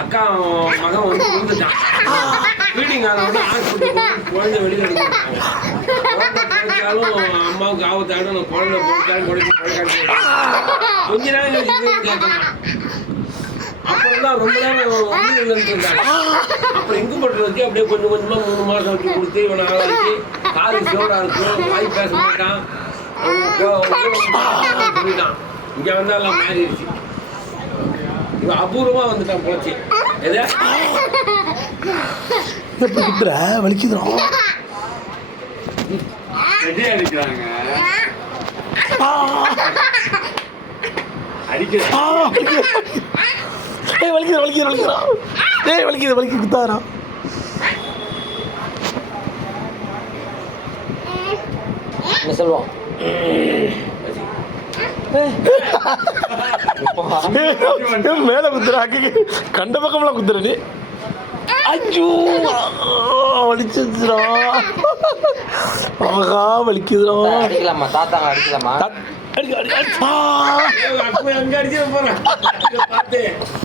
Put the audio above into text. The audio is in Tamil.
அக்கா மகன் வந்து விழுந்துட்டான். ஃபீடிங் ஆனவங்க ஹாஸ்பிட்டல் குழந்தை வெளியில் எடுத்தாலும் அம்மாவுக்கு ஆபத்தாடும் நான் குழந்தை போட்டாலும் கொஞ்ச நேரம் கழிச்சு கேட்கலாம். அப்புறம் தான் ரொம்ப நேரம் இருந்தாங்க. அப்புறம் இங்கு போட்டு வச்சு அப்படியே கொஞ்சம் கொஞ்சமாக 3 மாதம் வச்சு கொடுத்து இவனை ஆளாக்கி காது சோடா இருக்கும், வாய் பேச மாட்டான், சொல்லிட்டான். இங்கே வந்தாலும் மாறிடுச்சு. இவன் அபூர்வமாக வந்துட்டான் போச்சு. எது குத்துற வலிக்குதுறோம் அடிக்கிறாங்க வலிக்குது குத்தாரா சொல்லுவோம். மேல குத்துற கண்ட பக்கம்லாம் குத்துற நீ. ஐயோ வலிச்சுடா, ஆகா வலிக்குதுடா. அடிக்கலாமா தாத்தாங்க அடிக்கலாமா? அடி அடி அடி அங்க அடிச்சு போறேன்.